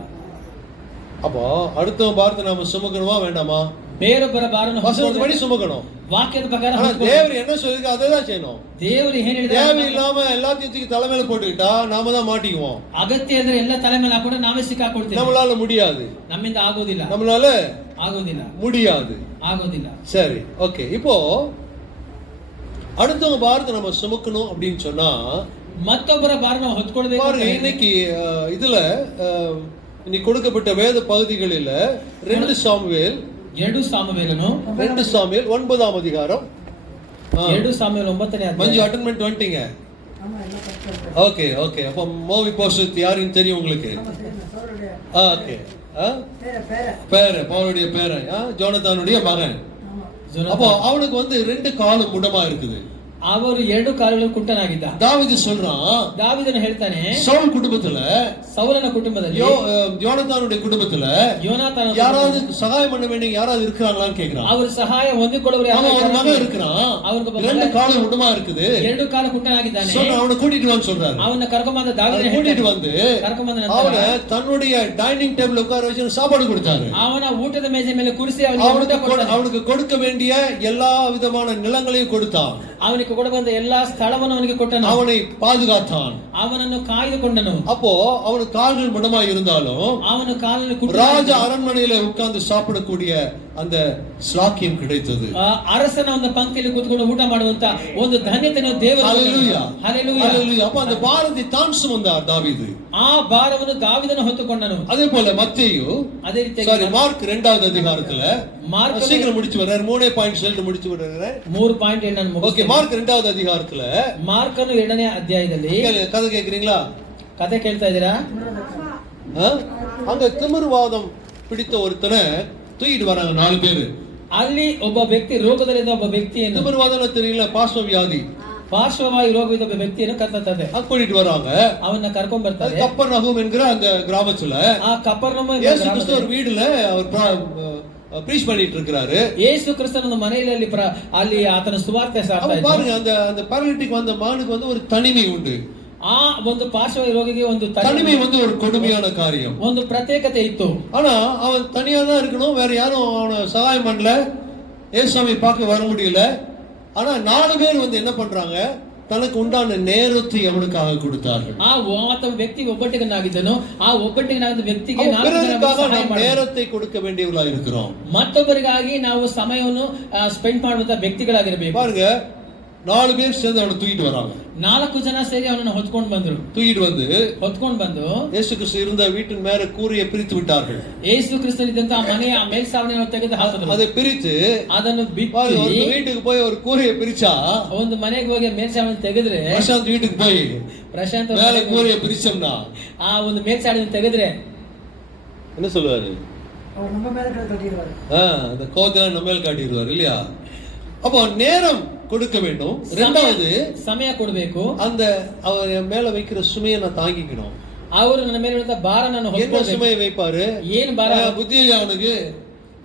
அப்போ அடுத்த பாரத்தை நாம சுமக்கணுமா வேண்டாமா? ಬೇರೊಬ್ಬರ ಭಾರವನ್ನು வசனப்படி சுமக்கணும். ವಾಕ್ಯದ ಪ್ರಕಾರ ஆனா தேவர் என்ன சொல்லிருக்கு அதை தான் செய்யணும். ದೇವರು ಏನ್ ಹೇಳಿದ್ದಾರೆ? தேவையில்லாம எல்லாத்தையும் தூக்கி தலைமையில போட்டுக்கிட்டா நாம தான் மாட்டிக்குவோம். ಅಗತ್ಯ ಅಂದ್ರೆ ಎಲ್ಲ ತಲೆ ಮೇಲೆ ಹಾಕೊಂಡು ನಾವೇ ಸಿಕ್ಕಾಕೊಳ್ತೀವಿ. நம்மளால முடியாது. ನಮ್ಮಿಂದ ಆಗೋದಿಲ್ಲ. நம்மளால ಆಗೋದಿಲ್ಲ. முடியாது. ಆಗೋದಿಲ್ಲ. சரி, ஓகே. இப்போ அடுத்தவங்க பாரத்தை நம்ம சுமக்கணும் அப்படின்னு சொன்னா ಮತ್ತೊಬ್ಬರ ಭಾರ ನಾವು ಹೊತ್ಕೊಳ್ಬೇಕು. பாருங்க, இன்னைக்கு இதுல இன்னைக்கு கொடுக்கப்பட்ட வேத பகுதிகளில் 2 சாமுவேல் 2 ಸಾಮುವೇಲನು 2 சாமுவேல் 9ஆம் அதிகாரம். 2 ಸಾಮುವೇಲ 9ನೇ மஞ்சு ಅಧ್ಯಾಯ. அட்டென்மெண்ட் வந்துட்டீங்க. ஆமா, எல்லாம் கரெக்டா. Okay okay. அப்போ மோவி போஸ்ட் யாருன்னு தெரியும் உங்களுக்கு? ஆமா, சரி, சோழருடைய ஓகே. பேர பவுலுடைய பேரன், ஜோனத்தானுடைய மகன். ஆமா. அப்போ அவனுக்கு வந்து 2 காலும் முடமா இருக்குது. ಅವರು 2 ಕಾಲುಗಳು ಕುಂಟನಾಗಿದ್ದ. தாவீது சொல்றான், ದಾವೀದನು ಹೇಳ್ತಾನೆ, சவுல் குடும்பத்துல, ಸೌಲನ ಕುಟುಂಬದಲ್ಲಿ, யோனத்தானுடைய குடும்பத்துல ಯೋನಾತಾನ யாராவது சகாயம் பண்ண வேண்டிய யாராவது இருக்கிறாங்களான்னு கேக்குறான். ಅವರು ಸಹಾಯ ಹೊಂದಿಕೊಳ್ಳುವರು ಯಾರು? அவன் ஒரு மகன் இருக்கிறான், அவனுக்கு 2 காலும் முடமா இருக்குது. 2 ಕಾಲು ಕುಂಟನಾಗಿದ್ದಾನೆ. அவனை கூட்டிட்டு வான்னு சொல்றாரு. ಅವನ ಕರ್ಕೊಂಬಂದ ದಾವೀದನು கூட்டிட்டு வந்து ಕರ್ಕೊಂಬಂದ அவனை ನಂತರ தன்னுடைய டைனிங் டேபிள் உட்கார வச்சு சாப்பாடு கொடுத்தாரு. ಅವನ ಊಟದ ಮೇಜೆ ಮೇಲೆ ಕುರಿಸಿ ಅವನಿಗೆ கொடுக்க வேண்டிய எல்லா விதமான நிலங்களையும் கொடுத்தான். ಅವನಿಗೆ ಕೊಡಬಂದ ಎಲ್ಲಾ ಸ್ಥಳವನ್ನು ಅವನಿಗೆ ಕೊಟ್ಟನು. அவனை பாதுகாத்தான். ಅವನನ್ನು ಕಾಯ್ದುಕೊಂಡನು. அப்போ அவனுக்கு கால்கள் முடமா இருந்தாலும் ಅವನು ಕಾಲಲ್ಲಿ ராஜ அரண்மனையில உட்கார்ந்து சாப்பிடக்கூடிய அந்த ஸ்லாக்கியம் கிடைத்தது. ಅರಸನ ಒಂದು ಪಂಕ್ತಿಯಲ್ಲಿ ಕೂತ್ಕೊಂಡು ಊಟ ಮಾಡುವಂತ ಒಂದು ಧನ್ಯತೆಯನ್ನು ದೇವರು ஹல்லேலூயா ಹಲ್ಲೆಲೂಯಾ ஹல்லேலூயா. அப்ப அந்த பாரத்தை தான் சுமந்தார் தாவீது. ಆ ಭಾರವನ್ನು ದಾವೀದನು ಹೊತ್ತುಕೊಂಡನು. அதே போல மத்தேயு, ಅದೇ ರೀತಿ சாரி, மார்க் 2வது அதிகாரத்துல ಮಾರ್ಕ್ சீக்கிரம் முடிச்சு வர்றாரு. 3 பாயிண்ட் சொல்லிட்டு முடிச்சு வர்றாரு. 3 ಪಾಯಿಂಟ್ ನಾನು ஓகே. ಮುಗಿಸ್ತೇನೆ. மார்க் 2வது அதிகாரத்துல ಮಾರ್ಕನು 2ನೇ ಅಧ್ಯಾಯದಲ್ಲಿ கதை கேக்குறீங்களா? ಕತೆ ಕೇಳ್ತಾ ಇದ್ದೀರಾ? அங்க திமிர்வாதம் பிடித்த ஒருத்தனை தூக்கிட்டு வராங்க 4 பேரு. ಅಲ್ಲಿ ಒಬ್ಬ ವ್ಯಕ್ತಿ ರೋಗದಲ್ಲಿದ್ದ ಒಬ್ಬ ವ್ಯಕ್ತಿಯನ್ನು, திமிர்வாதம் தெரியல, பாஸ்வ வியாதி, ಪಾರ್ಶ್ವವಾಯು ರೋಗವಿದ್ದ ಒಬ್ಬ ವ್ಯಕ್ತಿಯನ್ನು ಕರ್ತದೆ. கூட்டிட்டு வராங்க. ಅವನ್ನ ಕರ್ಕೊಂಡ್ ಬರ್ತಾರೆ. கப்பர்நகூம் என்கிற அந்த கிராமத்துல ಆ ಕಪರ್ನೌಮ್ இயேசு கிறிஸ்து ஒரு வீடுல அவர் ப்ரீச் பண்ணிட்டு இருக்காரு. ಯೇಸು ಕ್ರಿಸ್ತನ ಮನೆಯಲ್ಲಿ ಅಲ್ಲಿ ಆತನ ಸುವಾರ್ತೆ ಸಾರ್ತಾ ಇದ್ದ. பாருங்க, அந்த பாராலிட்டிக் வந்த மகனுக்கு வந்து ஒரு தனிமை உண்டு. ಆ ಒಂದು ಪಾರ್ಶ್ವವಾಯು ರೋಗಿಗೆ ಒಂದು தனிமை வந்து ஒரு கொடுமையான காரியம். ಒಂದು ಪ್ರತ್ಯೇಕತೆ ಇತ್ತು. ஆனா அவன் தனியா தான் இருக்கணும், வேற யாரும் அவனை சகாயம் பண்ணல, ஏசாமி பார்க்க வர முடியல. ஆனா 4 பேர் வந்து என்ன பண்றாங்க? தனக்கு உண்டான நேரத்தை அவனுக்காக கொடுத்தார்கள். ಆ ವ್ಯಕ್ತಿ ಒಬ್ಬಟ್ಟಿಗನಾಗಿದ್ದನು. ಆ ಒಬ್ಬಟ್ಟಿಗನಾದ ವ್ಯಕ್ತಿಗೆ நேரத்தை கொடுக்க வேண்டியவர்களாக இருக்கிறோம். ಮತ್ತೊಬ್ಬರಿಗಾಗಿ ನಾವು ಸಮಯವನ್ನು ಸ್ಪೆಂಡ್ ಮಾಡುವಂತ ವ್ಯಕ್ತಿಗಳಾಗಿರಬೇಕು. பாருங்க, 4 பேர் சேர்ந்து அவனை தூக்கிட்டு வராங்க. 4 ಜನ ಸೇರಿ ಅವನನ್ನು ಹೊತ್ಕೊಂಡು ಬಂದರು. தூக்கிட்டு வந்து ಹೊತ್ಕೊಂಡು ಬಂದು இயேசு கிறிஸ்து இருந்த வீட்டின் மேல கூரையை பிரித்து விட்டார்கள். ಯೇಸು ಕ್ರಿಸ್ತನಿದ್ದಂತ ಮನೆಯ ಮೇಲ್ಛಾವಣಿಯನ್ನು ತೆಗೆದು ಹಾಕಿದರು. அதை பிரித்து ಅದನ್ನು ಬಿಚ್ಚಿ ஒரு வீட்டுக்கு போய் ஒரு கூரையை பிரிச்சா ಒಂದು ಮನೆಗೆ ಹೋಗಿ ಮೇಲ್ಛಾವಣಿ ತೆಗೆದ್ರೆ பிரசாந்த் வீட்டுக்கு போய் ಪ್ರಶಾಂತ್ மேல கூரையை பிரிச்சோம்னா ಆ ಒಂದು ಮೇಲ್ಛಾವಣಿ ತೆಗೆದ್ರೆ என்ன சொல்லுவாரு? அவர் நம்ம மேல கட்டிடுவாரு. அந்த கோவத்தை நம்ம மேல் காட்டிடுவார் இல்லையா? அப்போ நேரம் கொடுக்க வேண்டும். இரண்டாவது ಸಮಯ ಕೊಡಬೇಕು. அந்த அவர் மேல வைக்கிற சுமையை நான் தாங்கிக்கணும். ಅವರು ನನ್ನ ಮೇಲೆ ಇರುವಂತ ಭಾರ ನಾನು என்ன ಹೊತ್ಕೊಳ್ಬೇಕು. சுமையை வைப்பாரு? ಏನು ಭಾರ? புத்தி இல்லையா அவனுக்கு?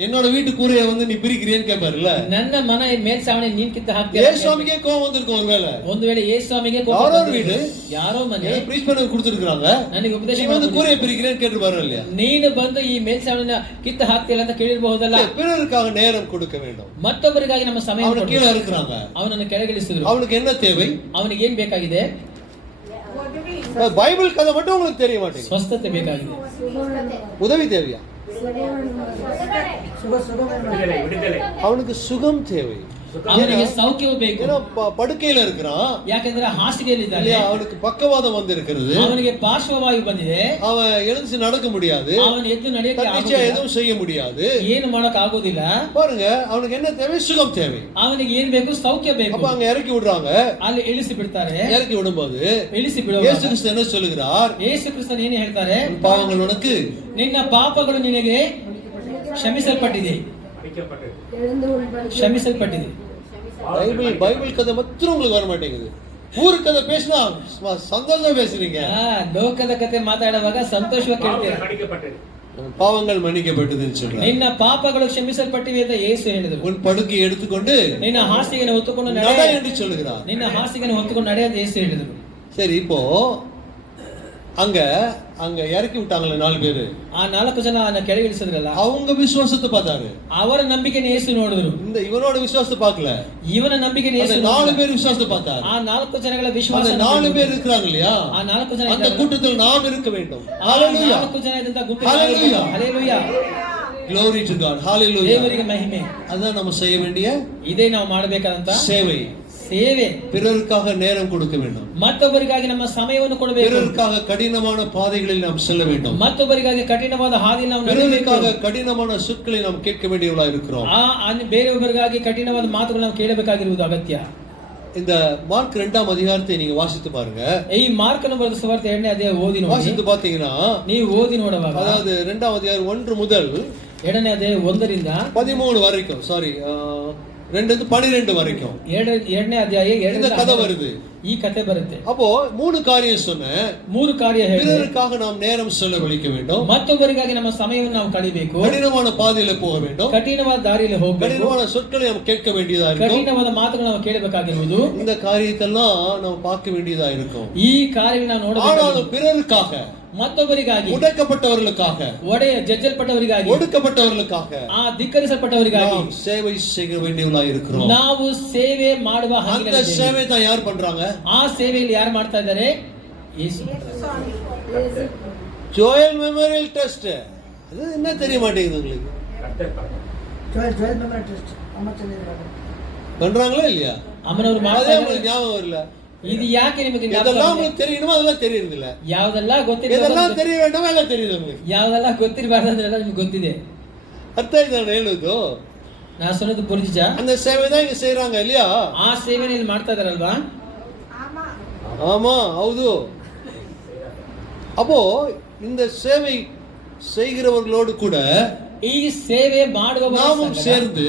என்னோட வீட்டு கூரையை வந்து நீ பிரிக்கிறேன்னு கேட்பாருல்ல. ನನ್ನ ಮನೆ ಮೇಲ್ಛಾವಣಿ ನೀನ್ ಕಿತ್ತ ಹಾಕ್ತೀಯ. ஏசுவாமிக்கே கோவம் வந்திருக்கும் ஒருவேளை. ಒಂದು ವೇಳೆ ಯೇಸುವಿಗೆ ಕೋಪ யாரோ ಬಂದಿದೆ. வீடு ಯಾರೋ ಮನೆ எனக்கு ப்ரீச் பண்ண கொடுத்திருக்காங்க. ನನಗೆ ಉಪದೇಶ நீ வந்து கூரையை பிரிக்கிறேன்னு கேட்டுப்பாரு இல்லையா? ನೀನು ಬಂದು ಈ ಮೇಲ್ಛಾವಣಿನ ಕಿತ್ತ ಹಾಕ್ತಿಲ್ಲ ಅಂತ ಕೇಳಿರಬಹುದಲ್ಲ. பிறருக்காக நேரம் கொடுக்க வேண்டும். ಮತ್ತೊಬ್ಬರಿಗಾಗಿ ನಮ್ಮ ಸಮಯ அவனுக்கு கீழே இருக்கிறாங்க. ಅವನನ್ನು ಕೆಳಗಿಳಿಸಿದ್ರು. அவனுக்கு என்ன தேவை? ಅವನಿಗೆ ಏನ್ ಬೇಕಾಗಿದೆ? பைபிள் கதை மட்டும் உங்களுக்கு தெரிய மாட்டேங்குது. ಸ್ವಸ್ಥತೆ ಬೇಕಾಗಿದೆ. உதவி தேவையா? அவனுக்கு சுகம் தேவை. ಅವನಿಗೆ ಸೌಖ್ಯವು ಬೇಕು. ஏன்னா படுக்கையில இருக்கிறான். ಯಾಕಂದ್ರೆ ಹಾಸಿಗೆಯಲ್ಲಿದ್ದಾನೆ. இல்லையா? அவனுக்கு பக்கவாதம் வந்திருக்கிறது. ಅವನಿಗೆ ಪಾರ್ಶ್ವವಾಯು ಬಂದಿದೆ. அவன் எழுந்து நடக்க முடியாது. ಅವನು ಎದ್ದು ನಡೆಯಕ್ಕೆ தன்னிச்சையா ಆಗುವುದಿಲ್ಲ. எதுவும் செய்ய முடியாது. ಏನು ಮಾಡಕ್ ಆಗೋದಿಲ್ಲ. பாருங்க, அவனுக்கு என்ன தேவை? சுகம் தேவை. ಅವನಿಗೆ ಏನ್ ಬೇಕು? ಸೌಖ್ಯ ಬೇಕು. அப்ப அங்க இறக்கி விடுறாங்க. ಅಲ್ಲಿ ಇಳಿಸಿ ಬಿಡ್ತಾರೆ. இறக்கி விடும்போது ಇಳಿಸಿ இயேசு ಬಿಡುವಾಗ கிறிஸ்து என்ன சொல்லுகிறார்? ಯೇಸು ಕ್ರಿಸ್ತನು ಏನು ಹೇಳ್ತಾರೆ? உன் பாவங்கள் உனக்கு ನಿನ್ನ ಪಾಪಗಳು ನಿನಗೆ ಕ್ಷಮಿಸಲ್ಪಟ್ಟಿದೆ. ಕ್ಷಮಿಸಲ್ಪಟ್ಟಿದೆ. பைபிள் கதை மட்டும் உங்களுக்கு வர மாட்டேங்குது. ஊரு கதை பேசினா சந்தோஷமா பேசுறீங்க. ಲೋಕದ ಕತೆ ಮಾತಾಡುವಾಗ ಸಂತೋಷವಾಗಿ ಕೇಳ್ತೀರಾ. பாவங்கள் மன்னிக்கப்பட்டதுன்னு சொல்றாங்க. ನಿನ್ನ ಪಾಪಗಳು ಕ್ಷಮಿಸಲ್ಪಟ್ಟಿವೆ ಅಂತ ಯೇಸು ಹೇಳಿದರು. உன் படுக்கையை எடுத்துக்கொண்டு ನಿನ್ನ ಹಾಸಿಗೆಯನ್ನು ಹೊತ್ತುಕೊಂಡು நட ನಡೆ என்று சொல்லுகிறார். ನಿನ್ನ ಹಾಸಿಗೆಯನ್ನು ಹೊತ್ತುಕೊಂಡು ನಡೆ ಅಂತ ಯೇಸು ಹೇಳಿದರು. சரி, இப்போ அங்க அங்க இறக்கி விட்டாங்களே 4 பேரு. ಆ 4 ಜನ ಕೆಳಗಿಳಿಸಿದ್ರಲ್ಲ, அவங்க விசுவாசத்தை பார்த்தாரு. ಅವರ ನಂಬಿಕೆಯನ್ನು ಯೇಸು ನೋಡಿದ್ರು. இந்த இவனோட விசுவாசத்தை பார்க்கல. ಇವನ ನಂಬಿಕೆಯನ್ನು ಯೇಸು அந்த 4 பேர் விசுவாசத்தை பார்த்தாரு. ಆ 4 ಜನಗಳ ವಿಶ್ವಾಸ. அந்த 4 பேர் இருக்காங்க இல்லையா? ಆ 4 ಜನ அந்த கூட்டத்தில் நாம் இருக்க வேண்டும். ಆ ஹalleluya. 4 ಜನ ಇದ್ದಂತ ಗುಂಪು. Hallelujah. Hallelujah. Glory to God. Hallelujah. ದೇವರಿಗೆ ಮಹಿಮೆ. அதான் நம்ம செய்ய வேண்டிய ಇದೇ ನಾವು ಮಾಡಬೇಕಾದಂತ சேவை. ಸೇವೆ. பிறருக்காக நேரம் கொடுக்க வேண்டும். ಮತ್ತೊಬ್ಬರಿಗಾಗಿ ನಮ್ಮ ಸಮಯವನ್ನು ಕೊಡಬೇಕು. பிறருக்காக கடினமான பாதைகளில் நாம் செல்ல வேண்டும். ಮತ್ತೊಬ್ಬರಿಗಾಗಿ ಕಠಿಣವಾದ ಹಾದಿಯಲ್ಲಿ ನಾವು ನಡೆಯಬೇಕು. பிறருக்காக கடினமான சொற்களை நாம் கேட்க வேண்டியவர்களா இருக்கிறோம். ಬೇರೆಯೊಬ್ಬರಿಗಾಗಿ ಕಠಿಣವಾದ ಮಾತುಗಳನ್ನು ನಾವು ಕೇಳಬೇಕಾಗಿರುವುದು ಅಗತ್ಯ. இந்த மார்க் 2ஆம் அதிகாரத்தை நீங்க வாசித்து பாருங்க. ಈ ಮಾರ್ಕನ ಬರೆದ ಸುವಾರ್ತೆ 2ನೇ ಅಧ್ಯಾಯ ಓದಿ ನೋಡಿ. வாசித்து பாத்தீங்கன்னா ನೀವು ಓದಿ ನೋಡುವಾಗ அதாவது 2ஆம் அதிகாரம் 1 முதல் 2ನೇ ಅಧ್ಯಾಯ 1 ರಿಂದ 13 வரைக்கும், சாரி 2 to 12 வரைக்கும் 2ನೇ ಅಧ್ಯಾಯ 2 இந்த கதை வருது. ಈ ಕಥೆ ಬರುತ್ತೆ. அப்போ 3 காரியம் சொன்னேன். 3 ಕಾರ್ಯ ಹೇಳಿ. பிறருக்காக நாம் நேரம் செலவழிக்க வேண்டும். ಮತ್ತೊಬ್ಬರಿಗಾಗಿ ನಮ್ಮ ಸಮಯವನ್ನು ನಾವು ಕಳೆಯಬೇಕು. கடினமான பாதையில போக வேண்டும். ಕಠಿಣವಾದ ದಾರಿಯಲ್ಲಿ ಹೋಗಬೇಕು. கடினமான சொற்களை நாம் கேட்க வேண்டியதா இருக்கும். ಕಠಿಣವಾದ ಮಾತುಗಳನ್ನು ನಾವು ಕೇಳಬೇಕಾಗಿರುವುದು. இந்த காரியத்தெல்லாம் நாம் பார்க்க வேண்டியதா இருக்கும். ಈ ಕಾರ್ಯಗಳನ್ನು ನಾವು ನೋಡಬೇಕು. ஆனாலும் பிறருக்காக, ಮತ್ತೊಬ್ಬರಿಗಾಗಿ, முடக்கப்பட்டவர்களுக்காக, ಜಜ್ಜಲ್ಪಟ್ಟವರಿಗಾಗಿ, ஒடுக்கப்பட்டவர்களுக்காக, ಆ ಧಿಕ್ಕರಿಸಲ್ಪಟ್ಟವರಿಗಾಗಿ நாம் சேவை செய்ய வேண்டியவர்களா இருக்கிறோம். ನಾವು ಸೇವೆ ಮಾಡುವ அந்த ಹಾಗಿಲ್ಲ. சேவை தான் யார் பண்றாங்க? ಆ ಸೇವೆಯಲ್ಲಿ ಯಾರು ಮಾಡ್ತಾ ಇದ್ದಾರೆ? ಯೇಸು. Joel memorial trust. அது என்ன தெரிய மாட்டேங்குது உங்களுக்கு? ஜோயல் மெமோரியல் ட்ரஸ்ட் அம்மா சொல்லிருக்காங்க. பண்றாங்களா இல்லையா? ಅಮ್ಮನವರು ಮಾಡ್ತಾ அதே ಇದ್ದಾರೆ. உங்களுக்கு ஞாபகம் வரல. ಇದು ಯಾಕೆ ನಿಮಗೆ ಜ್ಞಾಪಕ எதெல்லாம் ಬಂದಿದೆ? உங்களுக்கு தெரியணுமோ அதெல்லாம் தெரியறது இல்ல. ಯಾವ್ದೆಲ್ಲ ಗೊತ್ತಿದೆ, எதெல்லாம் தெரிய வேண்டாமோ எல்லாம் தெரியுது உங்களுக்கு. ಯಾವ್ದೆಲ್ಲ ಗೊತ್ತಿರಬಾರ್ದಂದ್ರೆಲ್ಲ ನಿಮ್ಗೆ ಗೊತ್ತಿದೆ. ಅರ್ಥ ಆಯ್ತಾ ನಾನು ಹೇಳುದು? ನಾ ಸೊನ್ನದು ಪುರಿಜಿಜ. அந்த சேவை தான் இங்க செய்றாங்க இல்லையா? ಆ ಸೇವೆನ ಇಲ್ಲಿ ಮಾಡ್ತಾ ಇದಾರಲ್ವಾ? ஆமா, ಹೌದು. அப்போ இந்த சேவை செய்கிறவர்களோடு கூட ಈ ಸೇವೆ ಮಾಡುವವರು நாமும் சேர்ந்து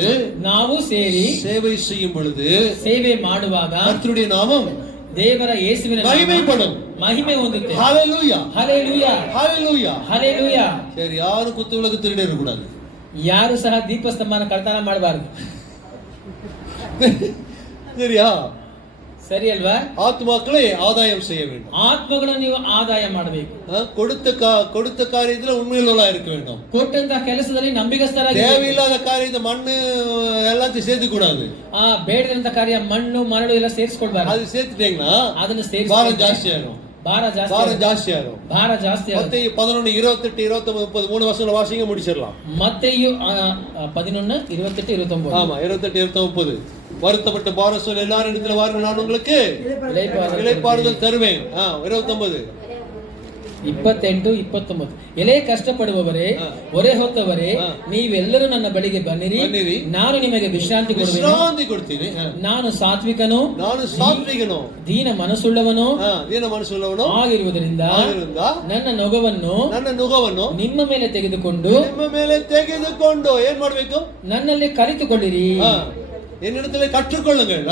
ನಾವು ಸೇರಿ சேவை செய்யும் பொழுது ಸೇವೆ ಮಾಡುವಾಗ கர்த்தருடைய நாமம் ದೇವರ ಯೇಸುವಿನ ನಾಮ மகிமைப்படும். ಮಹಿಮೆ ಹೊಂದುತ್ತೆ. ஹalleluya. ಹalleluya. ஹalleluya. ಹalleluya. சரி, யாரும் குத்து விளக்கு திருடி இருக்க கூடாது. ಯಾರು ಸಹ ದೀಪಸ್ತಂಭನ ಕಳ್ತನ ಮಾಡಬಾರದು. சரியா? ಸರಿ ಅಲ್ವಾ? ஆத்துமாக்களை ஆதாயம் செய்ய வேண்டும். ಆತ್ಮಗಳನ್ನು ನೀವು ಆದಾಯ ಮಾಡಬೇಕು. கொடுத்த காரியத்துல உண்மையுள்ளவளா இருக்க வேண்டும். ಕೊಟ್ಟಂತ ಕೆಲಸದಲ್ಲಿ ನಂಬಿಗಸ್ತರಾಗಿ. தேவையில்லாத காரியத்தை மண்ணு எல்லாத்தையும் சேர்த்து கூடாது. ಬೇಡದಂತ ಕಾರ್ಯ ಮಣ್ಣು ಮರಳು ಎಲ್ಲ ಸೇರಿಸ್ಕೊಳ್ಬಾರ್ದು. அது சேர்த்துட்டீங்கன்னா ಅದನ್ನು பாரம் ஜாஸ்தி ஆகும். ಭಾರ ಜಾಸ್ತಿ ಆகும். ಭಾರ ಜಾಸ್ತಿ ಆಗುತ್ತೆ. மத்தேயு 11 28 29 30 3 வசனம் வாசிங்க முடிச்சிடலாம். மத்தேயு 11 28 29. ஆமா, 28 29. வருத்தப்பட்ட பாரசோல் எல்லாரும் இடத்துல வாருங்கள், நான் உங்களுக்கு இளைப்பாறுதல் தருவேன். 29 28, 29 ಎಲೆ ಕಷ್ಟಪಡುವವರೇ ಹೊರೆ ಹೊತ್ತವರೇ ನೀವೆಲ್ಲರೂ ನನ್ನ ಬಳಿಗೆ ಬನ್ನಿರಿ, ನಾನು ನಿಮಗೆ ವಿಶ್ರಾಂತಿ ಕೊಡ್ತೀನಿ. ನಾನು ಸಾತ್ವಿಕನು ದೀನ ಮನಸ್ಸುಳ್ಳವನು ಆಗಿರುವುದರಿಂದ ನನ್ನ ನೊಗವನ್ನು ನಿಮ್ಮ ಮೇಲೆ ತೆಗೆದುಕೊಂಡು ಏನ್ ಮಾಡ್ಬೇಕು? ನನ್ನಲ್ಲಿ ಕಲಿತುಕೊಳ್ಳಿರಿ, என்னிடத்திலே கற்றுக்கொள்ளுங்கள்,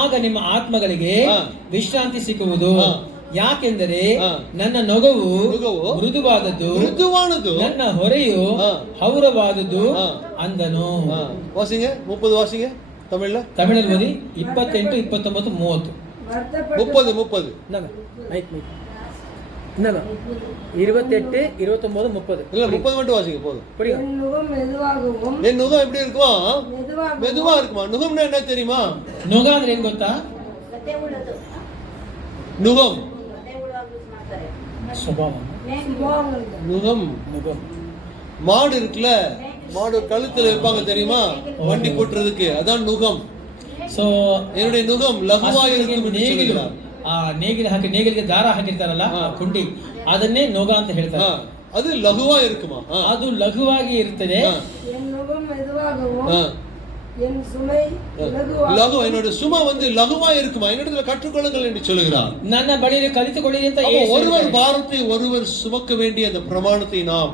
ಆಗ ನಿಮ್ಮ ಆತ್ಮಗಳಿಗೆ ವಿಶ್ರಾಂತಿ ಸಿಕ್ಕುವುದು. ಯಾಕೆಂದರೆ ನನ್ನ ನೊಗವು ಮೃದುವಾದದ್ದು, ನನ್ನ ಹೊರೆಯು ಹೌರವಾದದ್ದು ಅಂದನು. ವಾಸಿಂಗ 30 ವಾಸಿಂಗ ತಮಿಳಲ್ಲಿ ಓದಿ. 28, 29, 30. 30 28, 29, 30. இல்ல 30 மட்டும் வாசிங்க போதும். என் நுகம் மெதுவாகவும். என் நுகம் எப்படி இருக்குமா? மெதுவா இருக்குமா? நுகம்னா என்ன தெரியுமா? நுக ಅಂದ್ರೆ ಏನು ಗೊತ್ತಾ? நுகம் ಸ್ವಭಾವ. நுகம் மாடு இருக்குல்ல, மாடு கழுத்துல வைப்பாங்க தெரியுமா, வண்டி போட்டுறதுக்கு, அதான் நுகம். சோ என்னுடைய நுகம் லகுவா இருக்கும் என்று சொல்கிறார். ನೇಗಿಲಿಗೆ ದಾರ ಹಾಕಿರ್ತಾರಲ್ಲ ಕುಂಡಿ, ಅದನ್ನೇ ನೊಗ ಅಂತ ಹೇಳ್ತಾರೆ. ಅದು ಲಘುವಾ இருக்குமா? ಅದು ಲಘುವಾಗಿ ಇರುತ್ತದೆ. என்னோட சுமை வந்து லகுவா இருக்குமா, என்னிடத்துல கற்றுக்கொள்ளுங்கள் என்று சொல்கிறார். ನನ್ನ ಬಳಿಯಲ್ಲಿ ಕಲಿತುಕೊಳ್ಳಿ ಅಂತ ஒருவர் பாரத்தை ஒருவர் சுமக்க வேண்டிய அந்த பிரமாணத்தை நாம்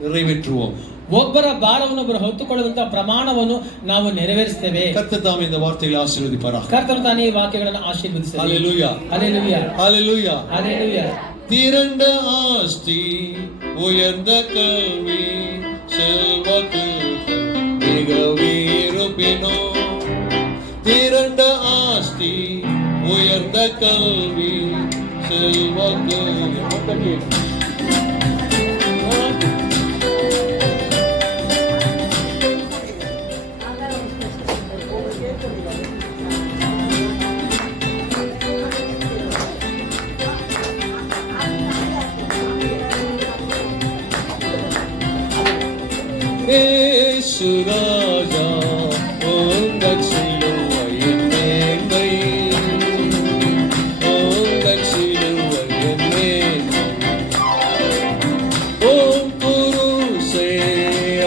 நிறைவேற்றுவோம். ಒಬ್ಬರ ಭಾರವನ್ನು ಒಬ್ಬರು ಹೊತ್ತುಕೊಳ್ಳುವಂತಹ ಪ್ರಮಾಣವನ್ನು ನಾವು ನೆರವೇರಿಸುತ್ತೇವೆ. ಕರ್ತನು ತಾನೇ இந்த வார்த்தைகளை ஆசீர்வதிப்பாராக. ಕರ್ತನು ತಾನೇ ಈ ವಾಕ್ಯಗಳನ್ನು ಆಶೀರ್ವದಿಸಲಿ. ஹalleluya ஹalleluya ஹalleluya ஹalleluya. திரண்ட ஆஸ்தி, உயர்ந்த கல்வி, செல்வாக்கு மிகவே இருப்பினோ. திரண்ட ஆஸ்தி, உயர்ந்த கல்வி, செல்வாக்கு. ஏசு ராஜா உந்தன் சிலுவையின் மேன்மை, உந்தன் சிலுவையின் மேன்மை, ஓம் குருசே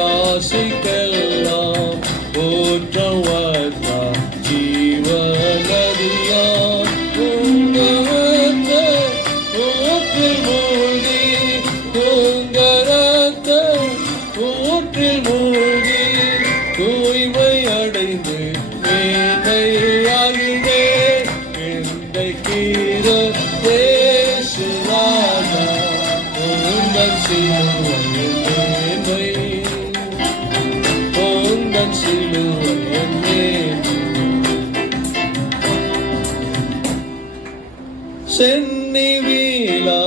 ஆசைக்கெல்லாம் ஊற்றம் வந்தா ஜீவநதியா. உங்கரத்த ஊற்றில் மூழ்கி, உங்கரத்த ஊற்றில் மூழ்கி தூய்மை அடைந்து மேன்மையாகினே. இந்த கீர இயேசு ராஜா உந்தன் சிலுவையின் மேன்மை, உந்தன் சிலுவையின் மேன்மை. சென்னி வீலா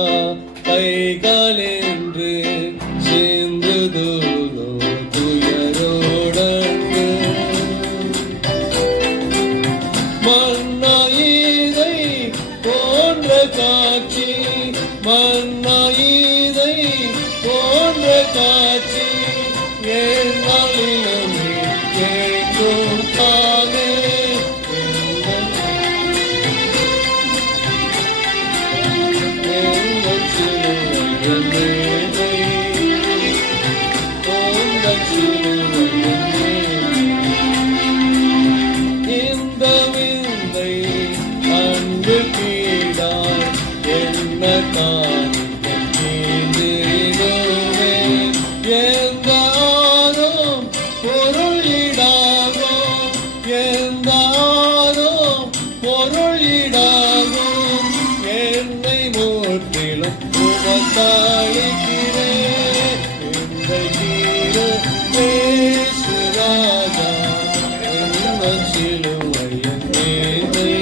கைகாலென்று சிந்துதூதோ துயரோடங்கு மன்னாயிதை போன்ற காட்சி, மன்னாயிதை போன்ற காட்சி என்னாலும் கேட்கும் தானே. இந்த விந்தை அன்பு கீழாய் என்ன காணிக்கே, எந்த ஆரும் பொருள் ஈடாகும், எந்த ஆரும் பொருள் ஈடாகும். என்னை முற்றிலும் உமக்களிக்கிறேன். இந்த கீழே இயேசு ராஜா உந்தன் சிலுவையின் மேன்மை,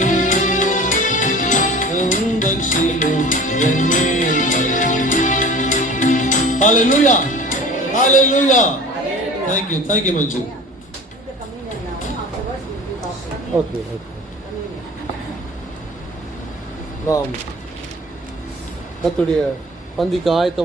உந்தன் சிலுவையின் மேன்மை. Hallelujah, hallelujah. Thank you Manju. Okay. நாம் கர்த்தருடைய பந்திக்கு ஆயத்தம்